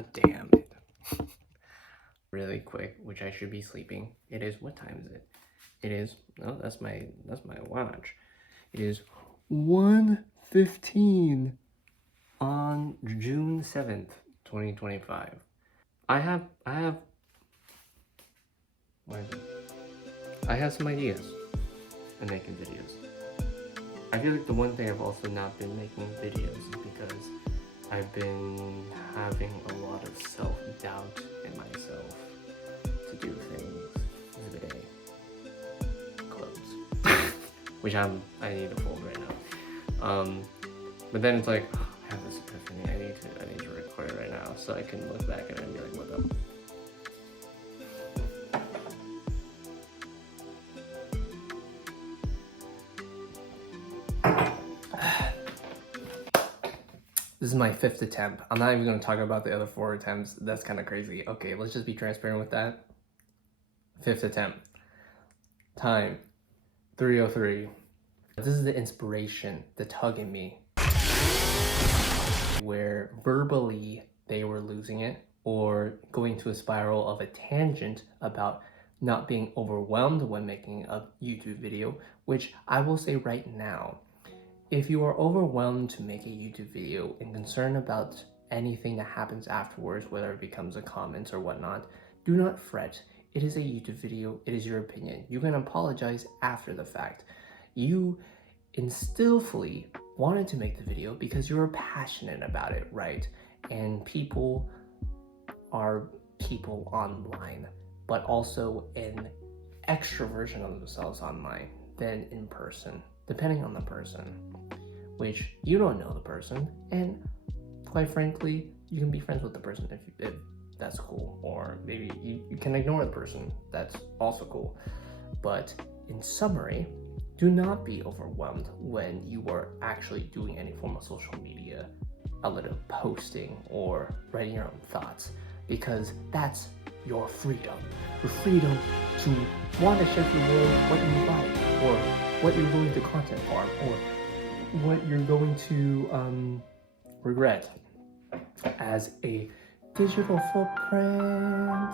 God damn it. Really quick, which I should be sleeping. It is, what time is it? It is, no, that's my watch. It is 1:15 on June 7th, 2025. I have some ideas in making videos. I feel like the one thing I've also not been making videos is because I've been having a lot of self-doubt in myself to do things. Exhibit A. Clothes. Which I need to fold right now. But then it's like, oh, I have this epiphany, I need to record it right now so I can look back at it and be like, what the? This is my 5th attempt. I'm not even going to talk about the other 4 attempts. That's kind of crazy. Okay, let's just be transparent with that. 5th attempt. Time, 3:03. This is the inspiration, the tug in me, where verbally they were losing it or going to a spiral of a tangent about not being overwhelmed when making a YouTube video, which I will say right now, if you are overwhelmed to make a YouTube video and concerned about anything that happens afterwards, whether it becomes a comment or whatnot, do not fret. It is a YouTube video. It is your opinion. You can apologize after the fact. You instillfully wanted to make the video because you were passionate about it, right? And people are people online, but also an extra version of themselves online than in person, depending on the person, which you don't know the person, and quite frankly, you can be friends with the person if that's cool, or maybe you can ignore the person, that's also cool. But in summary, do not be overwhelmed when you are actually doing any form of social media, outlet of posting or writing your own thoughts, because that's your freedom. Your freedom to want to share with the world what you like, or what you're going to content farm, or what you're going to regret as a digital footprint.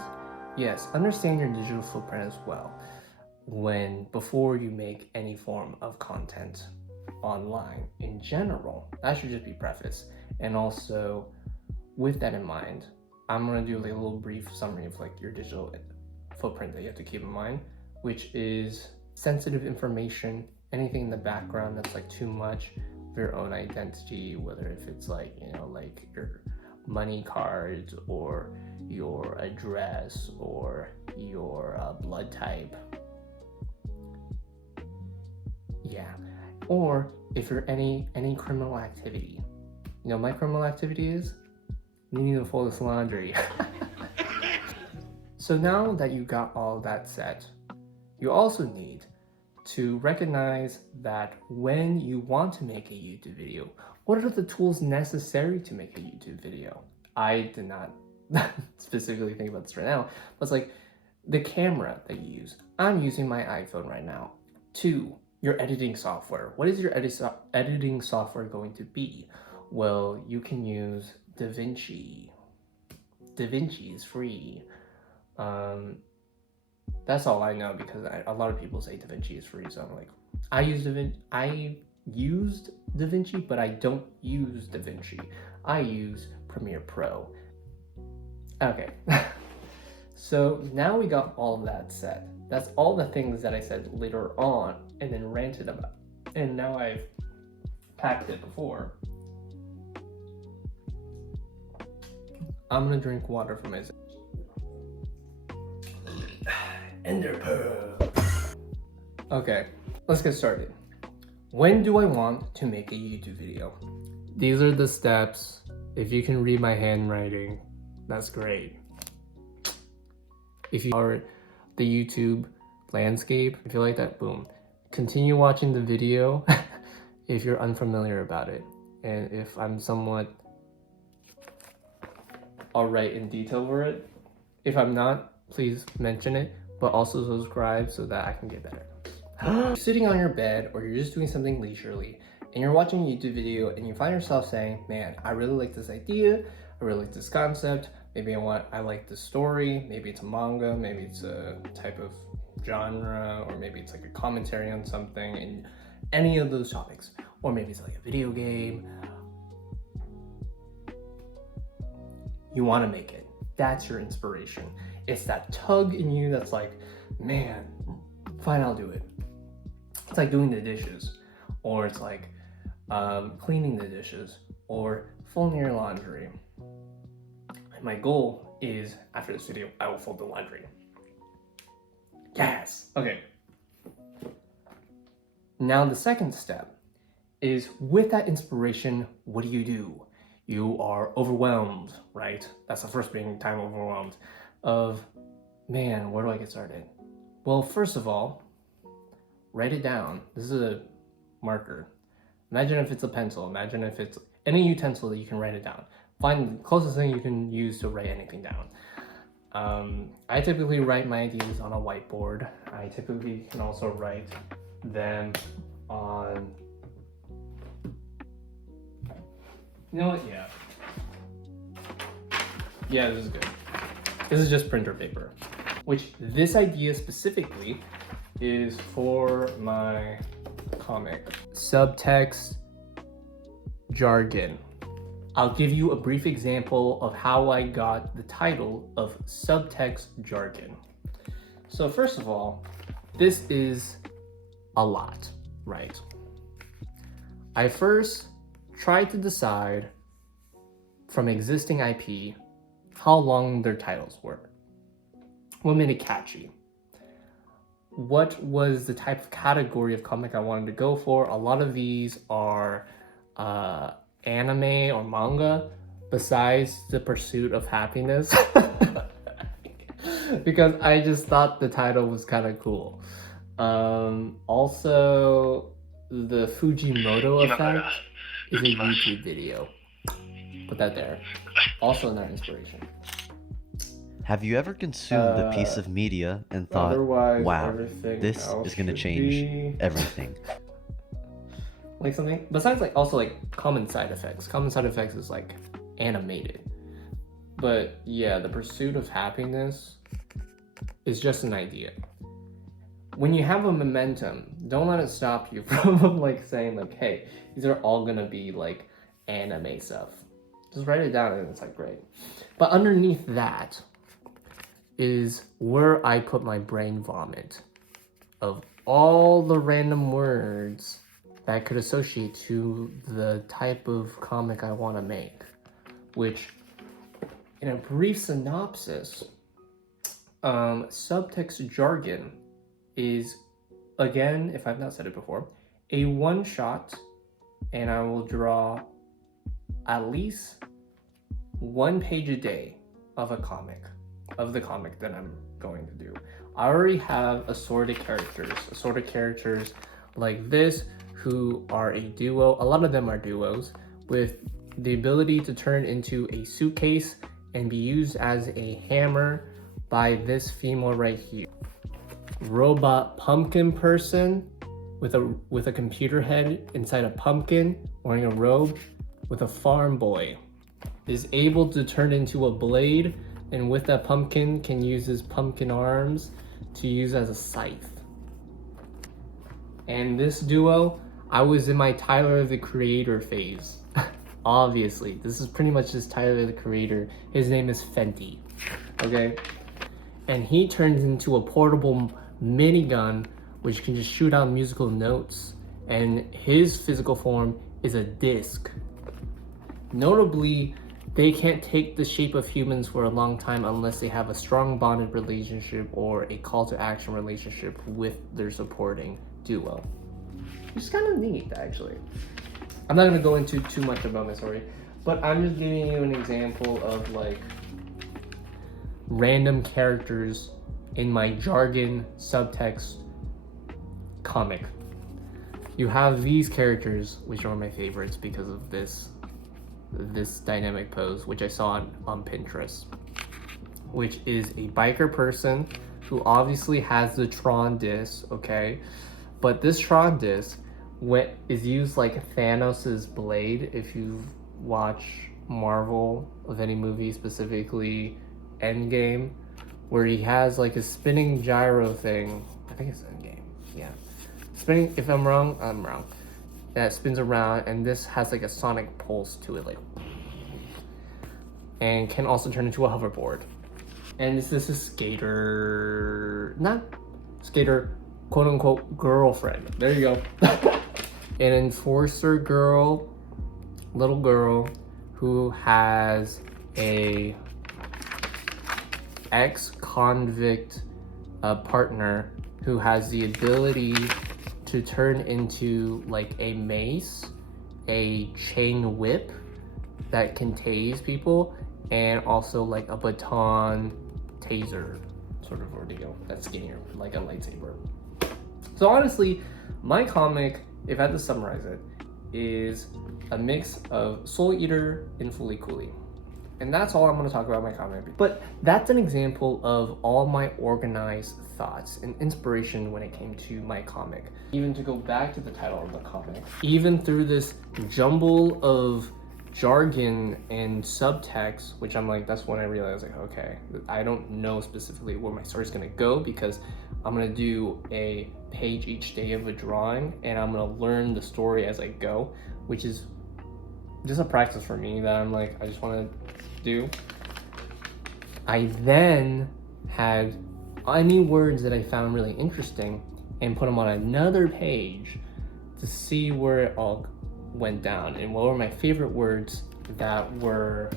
Yes, understand your digital footprint as well before you make any form of content online in general. That should just be prefaced. And also, with that in mind, I'm gonna do like a little brief summary of like your digital footprint that you have to keep in mind, which is sensitive information, anything in the background that's like too much of your own identity, whether if it's like, you know, like your money cards or your address or your blood type. Yeah, or if you're any criminal activity. You know, my criminal activity is needing to fold this laundry. So now that you got all that set, you also need to recognize that when you want to make a YouTube video, what are the tools necessary to make a YouTube video? I did not specifically think about this right now, but it's like the camera that you use. I'm using my iPhone right now. 2, your editing software. What is your editing software going to be? Well, you can use DaVinci. DaVinci is free. That's all I know, because a lot of people say DaVinci is free, so I'm like, I used DaVinci, but I don't use DaVinci. I use Premiere Pro. Okay, so now we got all that set. That's all the things that I said later on and then ranted about. And now I've packed it before. I'm gonna drink water for myself. Ender pearl. Okay, let's get started. When do I want to make a YouTube video? These are the steps. If you can read my handwriting, that's great. If you are the YouTube landscape, if you like that, boom. Continue watching the video if you're unfamiliar about it. And if I'm somewhat alright in detail for it, if I'm not, please mention it, but also subscribe so that I can get better. You're sitting on your bed or you're just doing something leisurely and you're watching a YouTube video and you find yourself saying, man, I really like this idea, I really like this concept, maybe I like the story, maybe it's a manga, maybe it's a type of genre, or maybe it's like a commentary on something, and any of those topics, or maybe it's like a video game. You want to make it. That's your inspiration. It's that tug in you that's like, man, fine, I'll do it. It's like doing the dishes, or it's like cleaning the dishes, or folding your laundry. And my goal is, after this video, I will fold the laundry. Yes! Okay. Now the second step is, with that inspiration, what do? You are overwhelmed, right? That's the first being time overwhelmed of, man, where do I get started? Well, first of all, write it down. This is a marker. Imagine if it's a pencil. Imagine if it's any utensil that you can write it down. Find the closest thing you can use to write anything down. I typically write my ideas on a whiteboard. I typically can also write them on, you know what, yeah, this is good. This is just printer paper, which this idea specifically is for my comic. Subtext jargon. I'll give you a brief example of how I got the title of subtext jargon. So first of all, this is a lot, right? I first tried to decide from existing IP how long their titles were. What made it catchy? What was the type of category of comic I wanted to go for? A lot of these are anime or manga, besides The Pursuit of Happiness. Because I just thought the title was kind of cool. Also, the Fujimoto effect is a YouTube video. Put that there. Also another inspiration. Have you ever consumed a piece of media and thought, wow, this is going to change everything? Like something, besides like also like common side effects. Common side effects is like animated. But yeah, The Pursuit of Happiness is just an idea. When you have a momentum, don't let it stop you from like saying like, hey, these are all gonna be like anime stuff. Just write it down and it's like great. But underneath that is where I put my brain vomit of all the random words that I could associate to the type of comic I want to make, which in a brief synopsis, subtext jargon is, again, if I've not said it before, a one-shot, and I will draw at least 1 page a day of the comic that I'm going to do. I already have assorted characters like this, who are a duo. A lot of them are duos with the ability to turn into a suitcase and be used as a hammer by this female right here. Robot pumpkin person with a computer head inside a pumpkin, wearing a robe, with a farm boy, is able to turn into a blade, and with that pumpkin can use his pumpkin arms to use as a scythe. And this duo, I was in my Tyler the Creator phase. Obviously, this is pretty much just Tyler the Creator. His name is Fenty, okay? And he turns into a portable minigun, which can just shoot out musical notes. And his physical form is a disc. Notably, they can't take the shape of humans for a long time unless they have a strong bonded relationship or a call to action relationship with their supporting duo. Which is kind of neat, actually. I'm not going to go into too much about my story, but I'm just giving you an example of like random characters in my jargon subtext comic. You have these characters, which are my favorites because of this dynamic pose, which I saw on Pinterest, which is a biker person who obviously has the Tron disc, okay? But this Tron disc is used like Thanos's blade. If you watch Marvel of any movie, specifically Endgame, where he has like a spinning gyro thing. I think it's Endgame. Yeah, spinning. If I'm wrong, I'm wrong. That spins around, and this has like a sonic pulse to it, like, and can also turn into a hoverboard. And this is not skater, quote unquote girlfriend. There you go. An enforcer girl, little girl, who has a ex-convict partner who has the ability to turn into like a mace, a chain whip that can tase people, and also like a baton taser sort of ordeal that's skinnier, like a lightsaber. So honestly, my comic, if I had to summarize it, is a mix of Soul Eater and Fully Cooley. And that's all I'm going to talk about in my comic. But that's an example of all my organized thoughts and inspiration when it came to my comic. Even to go back to the title of the comic, even through this jumble of jargon and subtext, which I'm like, that's when I realized, like, okay, I don't know specifically where my story's going to go, because I'm going to do a page each day of a drawing, and I'm going to learn the story as I go, which is just a practice for me that I'm like, I just want to do. I then had any words that I found really interesting and put them on another page to see where it all went down and what were my favorite words that were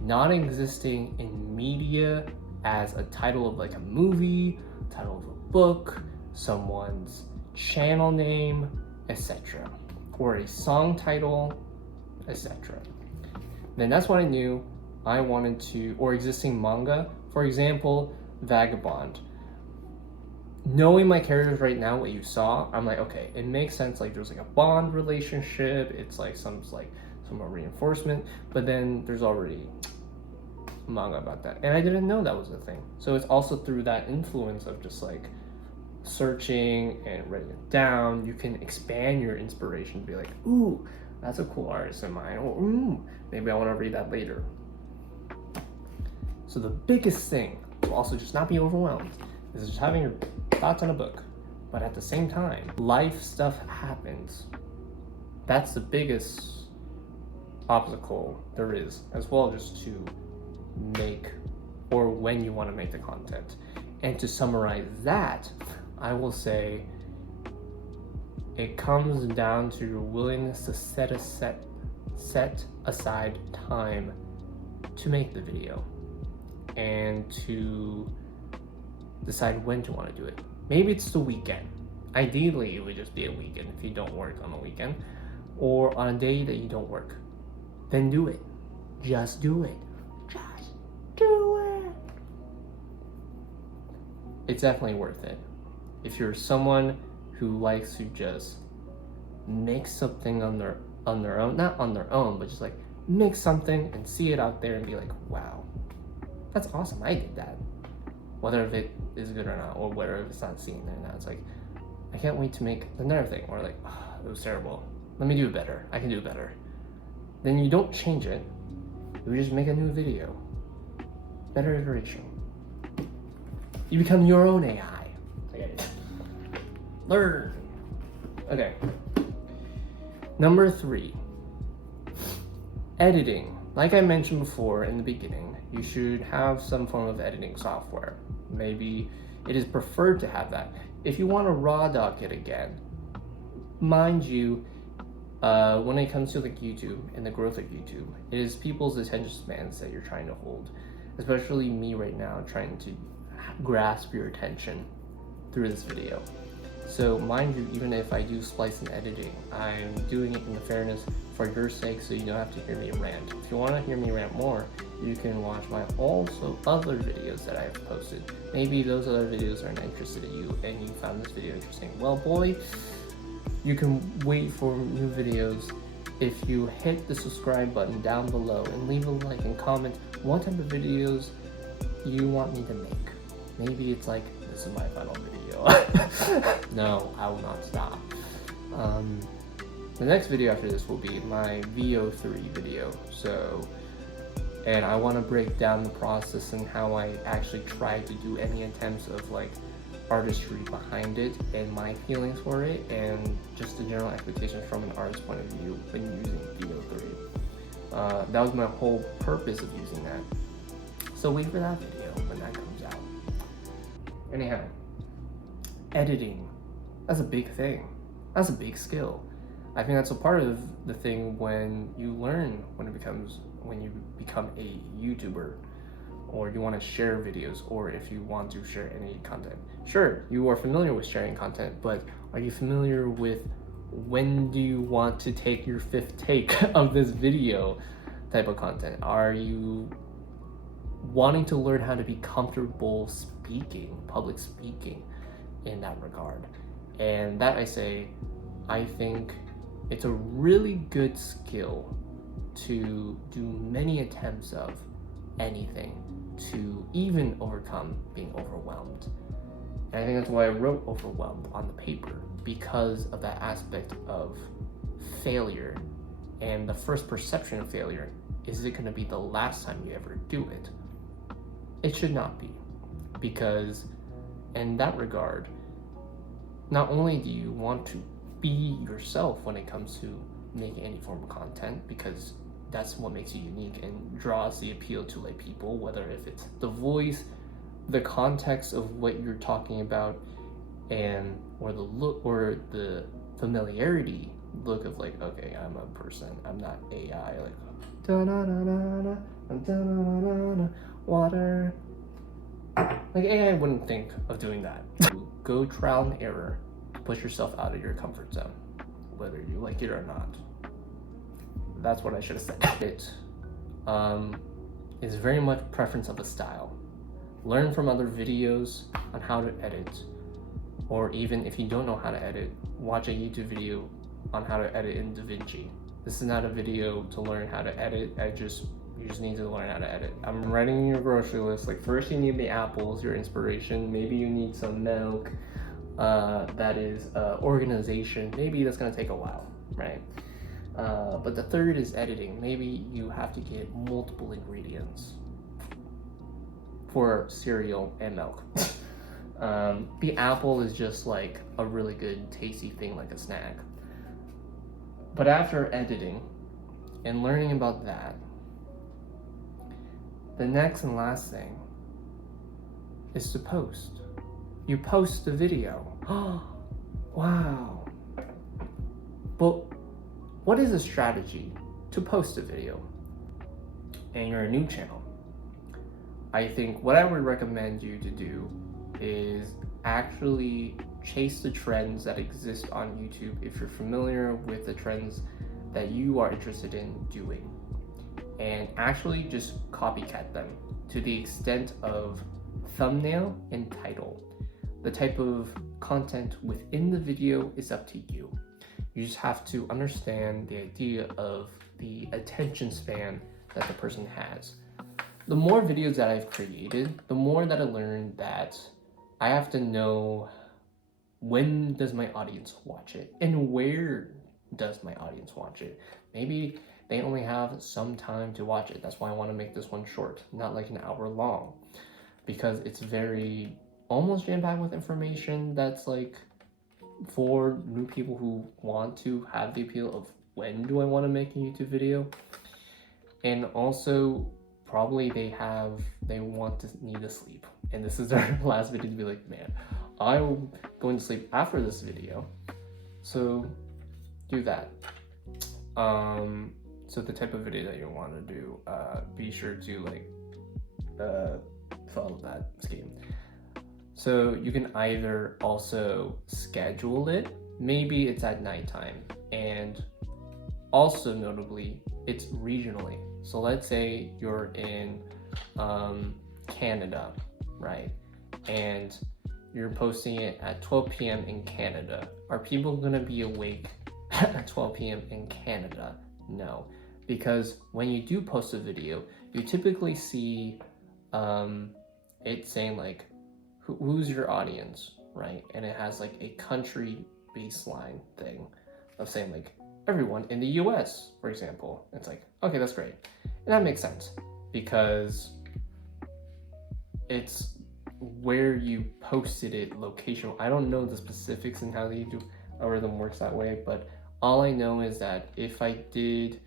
not existing in media as a title of like a movie, title of a book, someone's channel name, etc., or a song title, etc. Then that's when I knew I wanted to, or existing manga, for example, Vagabond. Knowing my characters right now, what you saw, I'm like, okay, it makes sense. Like there's like a bond relationship. It's like some reinforcement, but then there's already manga about that, and I didn't know that was a thing. So it's also through that influence of just like searching and writing it down, you can expand your inspiration to be like, ooh, that's a cool artist in mind, or ooh, maybe I want to read that later. So the biggest thing to also just not be overwhelmed is just having your thoughts on a book, but at the same time, life stuff happens. That's the biggest obstacle there is, as well, just to make, or when you want to make the content. And to summarize that, I will say it comes down to your willingness to set aside time to make the video and to decide when to want to do it. Maybe it's the weekend. Ideally, it would just be a weekend if you don't work on the weekend, or on a day that you don't work. Then do it. Just do it. Just do it. It's definitely worth it. If you're someone who likes to just make something on their own, not on their own, but just like make something and see it out there and be like, wow, that's awesome, I did that. Whether if it is good or not, or whether if it's not seen there now, it's like, I can't wait to make another thing, or like, oh, it was terrible, let me do it better, I can do it better. Then you don't change it, you just make a new video. Better iteration. You become your own AI. I get it. Learn. Okay. Number 3. Editing. Like I mentioned before in the beginning, you should have some form of editing software. Maybe it is preferred to have that. If you want to raw doc it again, mind you, when it comes to like YouTube and the growth of YouTube, it is people's attention spans that you're trying to hold. Especially me right now, trying to grasp your attention through this video. So mind you, even if I do splice and editing, I'm doing it in the fairness for your sake, so you don't have to hear me rant. If you want to hear me rant more, you can watch my also other videos that I've posted. Maybe those other videos aren't interested in you and you found this video interesting. Well, boy, you can wait for new videos if you hit the subscribe button down below and leave a like and comment what type of videos you want me to make. Maybe it's like, this is my final video. No, I will not stop. The next video after this will be my VO3 video. And I want to break down the process and how I actually tried to do any attempts of like artistry behind it and my feelings for it, and just the general expectations from an artist's point of view when using VO3. That was my whole purpose of using that. So wait for that video when that comes out. Anyhow, editing, that's a big thing. That's a big skill. I think that's a part of the thing when you learn when you become a YouTuber, or you want to share videos, or if you want to share any content. Sure, you are familiar with sharing content, but are you familiar with when do you want to take your 5th take of this video type of content? Are you wanting to learn how to be comfortable speaking, public speaking in that regard? And that I think it's a really good skill to do many attempts of anything to even overcome being overwhelmed. And I think that's why I wrote overwhelmed on the paper, because of that aspect of failure. And the first perception of failure, is it going to be the last time you ever do it? It should not be, because in that regard, not only do you want to be yourself when it comes to making any form of content, because that's what makes you unique and draws the appeal to like people, whether if it's the voice, the context of what you're talking about, and or the look or the familiarity look of like, okay, I'm a person, I'm not AI, like da-na-na-na-na, da-na-na-na-na, water. Like AI wouldn't think of doing that. Go trial and error, push yourself out of your comfort zone, whether you like it or not. That's what I should have said. It is very much preference of a style. Learn from other videos on how to edit, or even if you don't know how to edit, watch a YouTube video on how to edit in DaVinci. This is not a video to learn how to edit. You just need to learn how to edit. I'm writing your grocery list. Like, first you need the apples, your inspiration. Maybe you need some milk. That is organization. Maybe that's gonna take a while, right? But the third is editing. Maybe you have to get multiple ingredients for cereal and milk. The apple is just like a really good tasty thing, like a snack. But after editing and learning about that, the next and last thing is to post. You post the video. Wow. But what is a strategy to post a video? And you're a new channel. I think what I would recommend you to do is actually chase the trends that exist on YouTube if you're familiar with the trends that you are interested in doing, and actually just copycat them to the extent of thumbnail and title. The type of content within the video is up to you. You just have to understand the idea of the attention span that the person has. The more videos that I've created, the more that I learned that I have to know when does my audience watch it and where does my audience watch it. Maybe they only have some time to watch it. That's why I want to make this one short, not like an hour long, because it's very almost jam-packed with information that's like for new people who want to have the appeal of when do I want to make a YouTube video. And also probably they want to need to sleep, and this is their last video to be like, man, I'm going to sleep after this video, so do that. So the type of video that you want to do, be sure to like follow that scheme. So you can either also schedule it, maybe it's at nighttime, and also notably it's regionally. So let's say you're in Canada, right? And you're posting it at 12 p.m. in Canada. Are people gonna be awake at 12 p.m. in Canada? No, because when you do post a video, you typically see it saying like, who's your audience, right? And it has like a country baseline thing of saying like everyone in the US, for example. It's like, okay, that's great. And that makes sense because it's where you posted it location. I don't know the specifics and how the YouTube algorithm works that way, but all I know is that if I did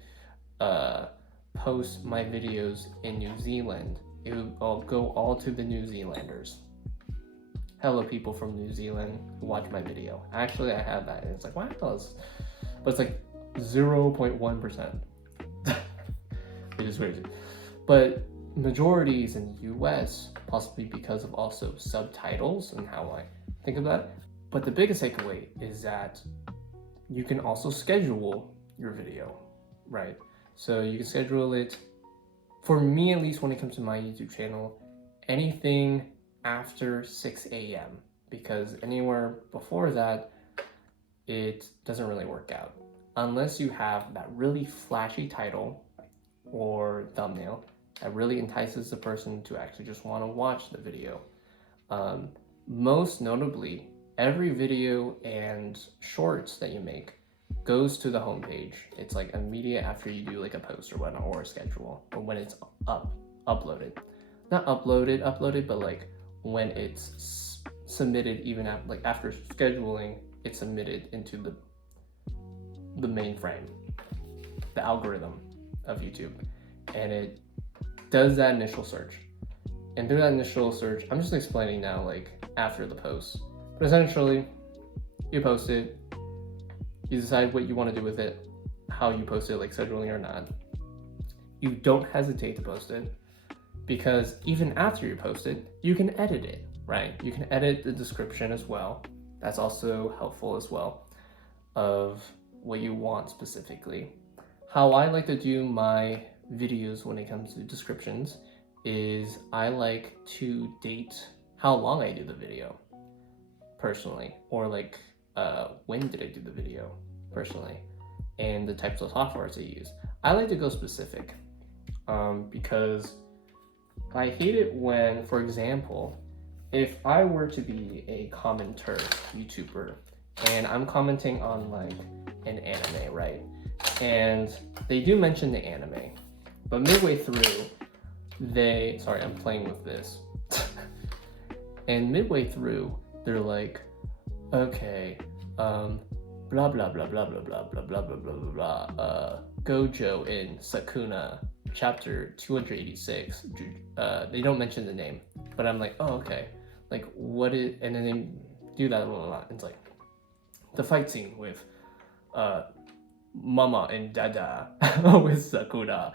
post my videos in New Zealand, it would all go all to the New Zealanders. Hello, people from New Zealand who watch my video. Actually, I have that, and it's like, wow, but it's like 0.1%, which is crazy. But majority is in the US, possibly because of also subtitles and how I think of that. But the biggest takeaway is that you can also schedule your video, right? So you can schedule it, for me at least when it comes to my YouTube channel, anything after 6 a.m. because anywhere before that, it doesn't really work out. Unless you have that really flashy title or thumbnail that really entices the person to actually just want to watch the video. Most notably, every video and shorts that you make goes to the homepage. It's like immediate after you do like a post or whatnot, or a schedule, or when it's uploaded. Not uploaded, but like when it's submitted, even after scheduling, it's submitted into the mainframe, the algorithm of YouTube, and it does that initial search. And through that initial search, I'm just explaining now, like after the post, but essentially you post it, you decide what you want to do with it, how you post it, like scheduling or not. You don't hesitate to post it, because even after you post it, you can edit it, right? You can edit the description as well. That's also helpful as well, of what you want specifically. How I like to do my videos when it comes to descriptions is I like to date how long I do the video personally, or like when did I do the video personally, and the types of softwares I use. I like to go specific because I hate it when, for example, if I were to be a commenter YouTuber and I'm commenting on like an anime, right? And they do mention the anime, but midway through, sorry, I'm playing with this. And midway through, they're like, okay, blah, blah, blah, blah, blah, blah, blah, blah, blah, blah, blah, Gojo in Sakuna, chapter 286. They don't mention the name, but I'm like, oh, okay. Like, what is, and then they do that a lot. It's like, the fight scene with Mama and Dada with Sakura.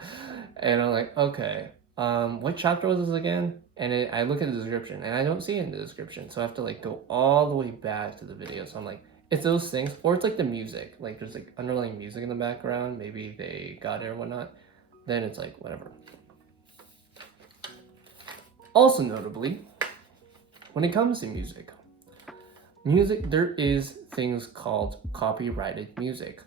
And I'm like, okay, what chapter was this again? And I look at the description and I don't see it in the description. So I have to like go all the way back to the video. So I'm like, it's those things, or it's like the music, like there's like underlying music in the background. Maybe they got it or whatnot. Then it's like, whatever. Also notably, when it comes to music, there is things called copyrighted music.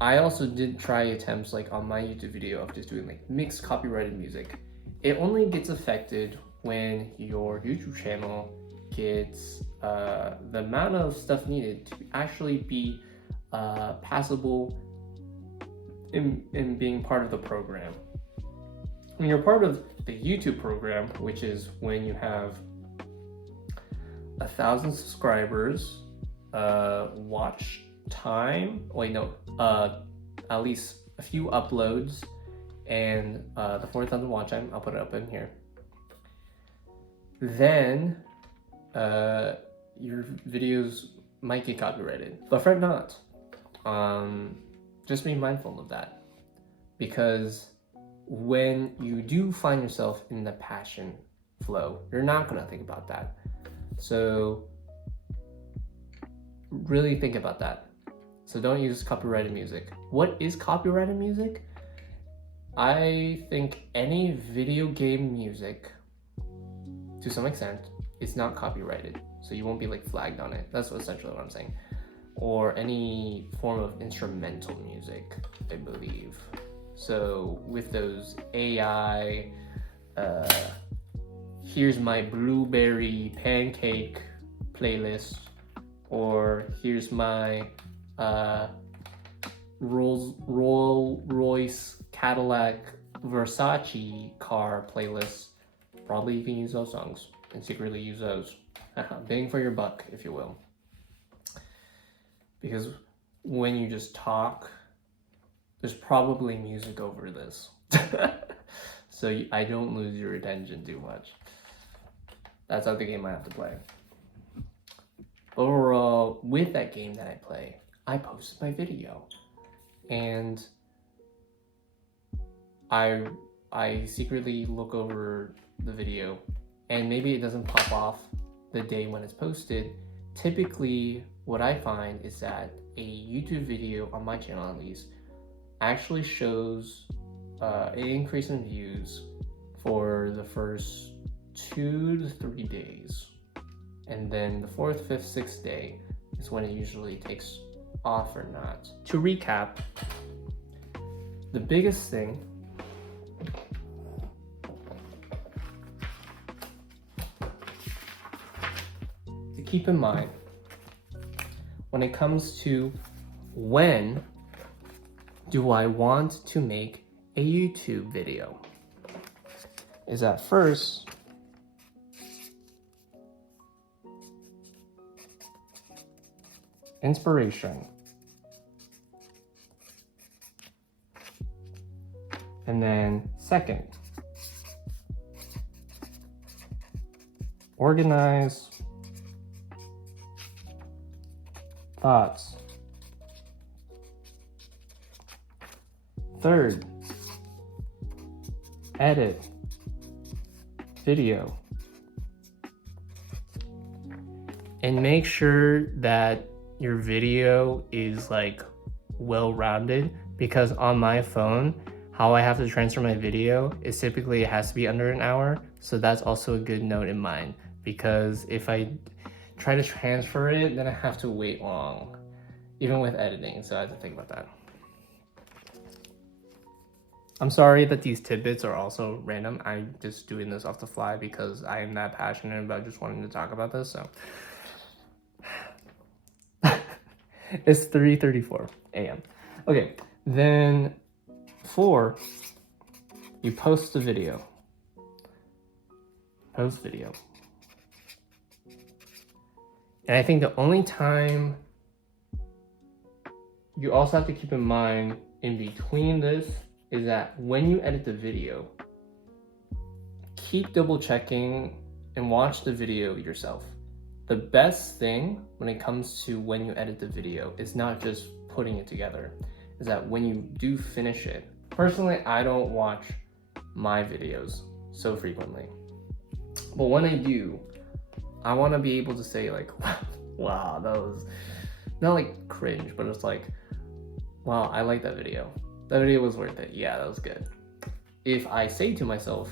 I also did try attempts like on my YouTube video of just doing like mixed copyrighted music. It only gets affected when your YouTube channel gets the amount of stuff needed to actually be passable in being part of the program. When you're part of the YouTube program, which is when you have 1,000 subscribers, watch time, at least a few uploads, and the 4,000 watch time, I'll put it up in here. Then your videos might get copyrighted, but fret not. Just be mindful of that, because when you do find yourself in the passion flow, you're not gonna think about that. So really think about that. So don't use copyrighted music. What is copyrighted music? I think any video game music, to some extent, is not copyrighted. So you won't be like flagged on it. That's essentially what I'm saying. Or any form of instrumental music, I believe. So with those AI, here's my blueberry pancake playlist, or here's my Rolls-Royce, Cadillac, Versace car playlists, probably you can use those songs and secretly use those. Bang for your buck, if you will. Because when you just talk, there's probably music over this. So I don't lose your attention too much. That's how the game I have to play. Overall, with that game that I play, I posted my video. And I secretly look over the video, and maybe it doesn't pop off the day when it's posted. Typically, what I find is that a YouTube video, on my channel at least, actually shows an increase in views for the first 2 to 3 days. And then the 4th, 5th, 6th day is when it usually takes off or not. To recap, the biggest thing to keep in mind when it comes to when do I want to make a YouTube video is at first inspiration, and then second, organize thoughts, third, edit video, and make sure that your video is like well-rounded, because on my phone, how I have to transfer my video is typically it has to be under an hour. So that's also a good note in mind, because if I try to transfer it, then I have to wait long, even with editing. So I have to think about that. I'm sorry that these tidbits are also random. I'm just doing this off the fly because I am that passionate about just wanting to talk about this. So it's 3:34 a.m. Okay, then 4, you post the video. Post video. And I think the only time you also have to keep in mind in between this is that when you edit the video, keep double checking and watch the video yourself. The best thing when it comes to when you edit the video is not just putting it together, is that when you do finish it. Personally, I don't watch my videos so frequently, but when I do, I want to be able to say like, wow, that was not like cringe, but it's like, wow, I like that video. That video was worth it. Yeah, that was good. If I say to myself,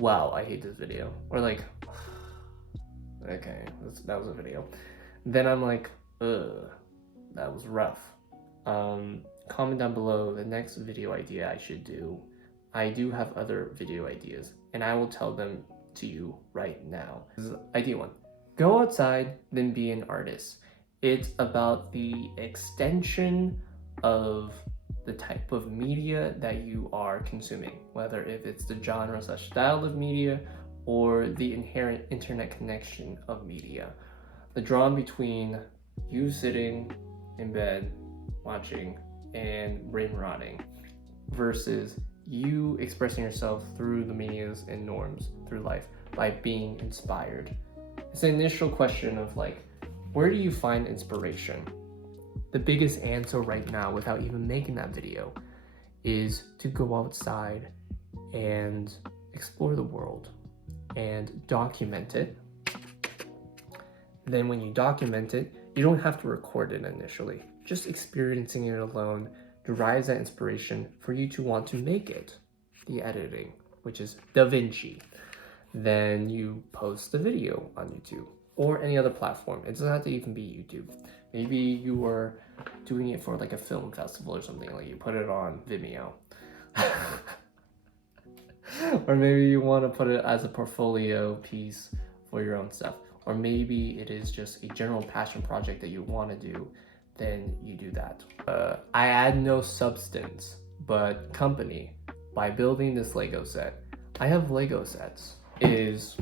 wow, I hate this video, or like, okay, that was a video, then I'm like, ugh, that was rough. Comment down below the next video idea I should do. I do have other video ideas, and I will tell them to you right now. This is idea 1. Go outside, then be an artist. It's about the extension of the type of media that you are consuming, whether if it's the genre / style of media or the inherent internet connection of media. The draw between you sitting in bed watching and brain rotting versus you expressing yourself through the medias and norms through life by being inspired. It's an initial question of like, where do you find inspiration? The biggest answer right now, without even making that video, is to go outside and explore the world and document it. Then when you document it, you don't have to record it initially. Just experiencing it alone derives that inspiration for you to want to make it. The editing, which is Da Vinci. Then you post the video on YouTube or any other platform. It doesn't have to even be YouTube. Maybe you are doing it for like a film festival or something, like you put it on Vimeo. Or maybe you want to put it as a portfolio piece for your own stuff. Or maybe it is just a general passion project that you want to do then you do that. I add no substance, but company by building this Lego set. I have Lego sets. It is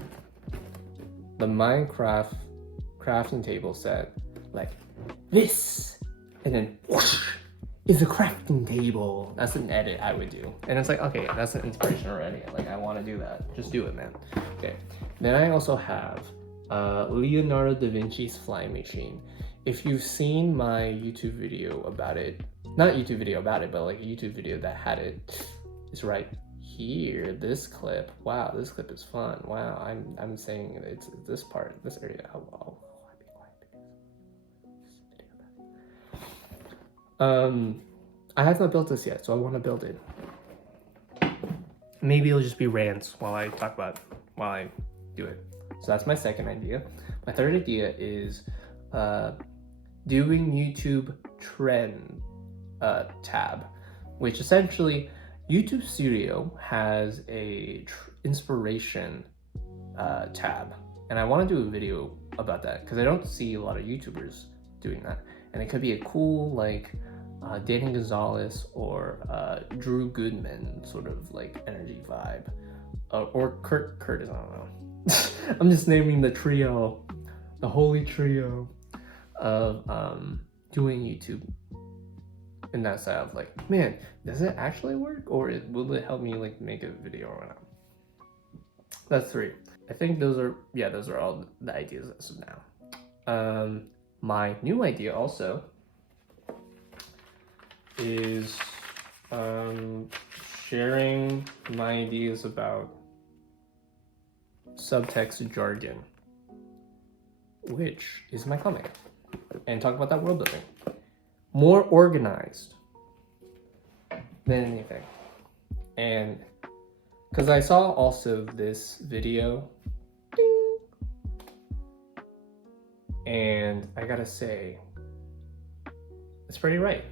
the Minecraft crafting table set, like this, and then whoosh, is a crafting table. That's an edit I would do. And it's like, okay, that's an inspiration already. Like, I want to do that. Just do it, man. Okay. Then I also have Leonardo da Vinci's flying machine. If you've seen my YouTube video about it, not YouTube video about it, but like a YouTube video that had it, it's right here, this clip. Wow, this clip is fun. Wow, I'm saying it's this part, this area. I have not built this yet, so I want to build it. Maybe it'll just be rants while I talk about it, while I do it. So that's my second idea. My third idea is doing YouTube trend tab, which essentially YouTube Studio has a inspiration tab, and I want to do a video about that because I don't see a lot of YouTubers doing that, and it could be a cool like Danny Gonzalez or Drew Goodman sort of like energy vibe, or Curtis. I don't know. I'm just naming the trio, the holy trio of doing YouTube in that side of like, man, does it actually work, or will it help me like make a video or not? That's three. I think those are all the ideas as of now. My new idea also is sharing my ideas about subtext jargon, which is my comic, and talk about that world building. More organized than anything. And because I saw also this video, ding, and I gotta say, it's pretty right.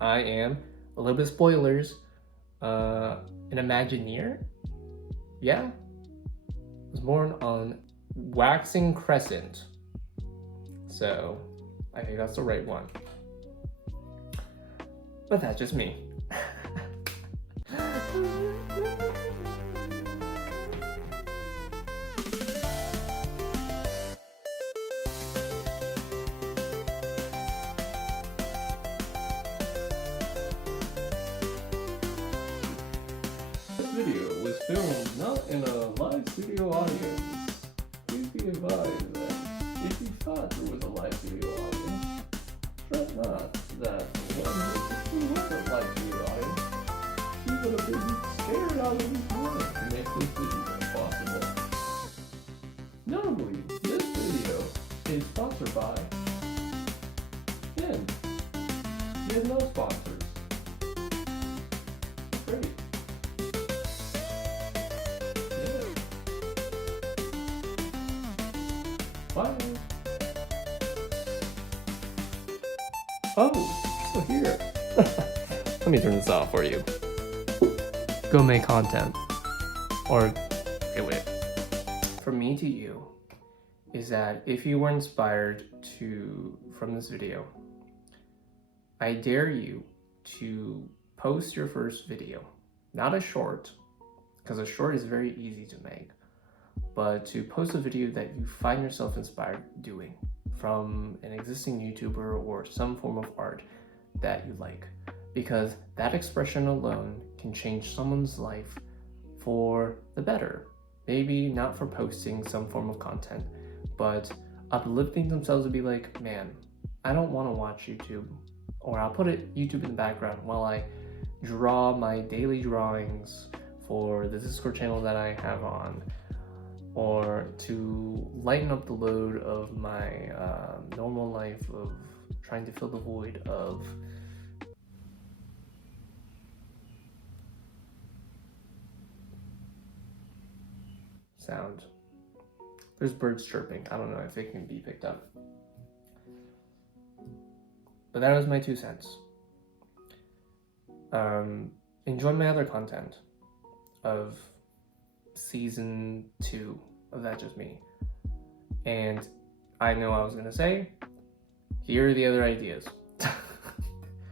I am, a little bit of spoilers, an Imagineer. Yeah, I was born on Waxing Crescent, so I think that's the right one. But that's just me. This video was filmed not in a live studio audience. Please be advised that if you thought there was a live studio audience, fret not that when was a live studio audience, he would have been scared out of his mind to make this video possible. Notably, this video is sponsored by him. He has no sponsors. Great. Yeah. Bye. Oh, still here. Let me turn this off for you. Go make content. Or, okay, wait. From me to you is that if you were inspired from this video, I dare you to post your first video. Not a short, because a short is very easy to make, but to post a video that you find yourself inspired doing from an existing YouTuber or some form of art that you like, because that expression alone can change someone's life for the better. Maybe not for posting some form of content, but uplifting themselves to be like, man, I don't want to watch YouTube, or I'll put YouTube in the background while I draw my daily drawings for the Discord channel that I have on, or to lighten up the load of my normal life of trying to fill the void of sound. There's birds chirping. I don't know if it can be picked up. But that was my 2 cents. Enjoy my other content of season 2 of That Just Me. And I know I was gonna say, here are the other ideas.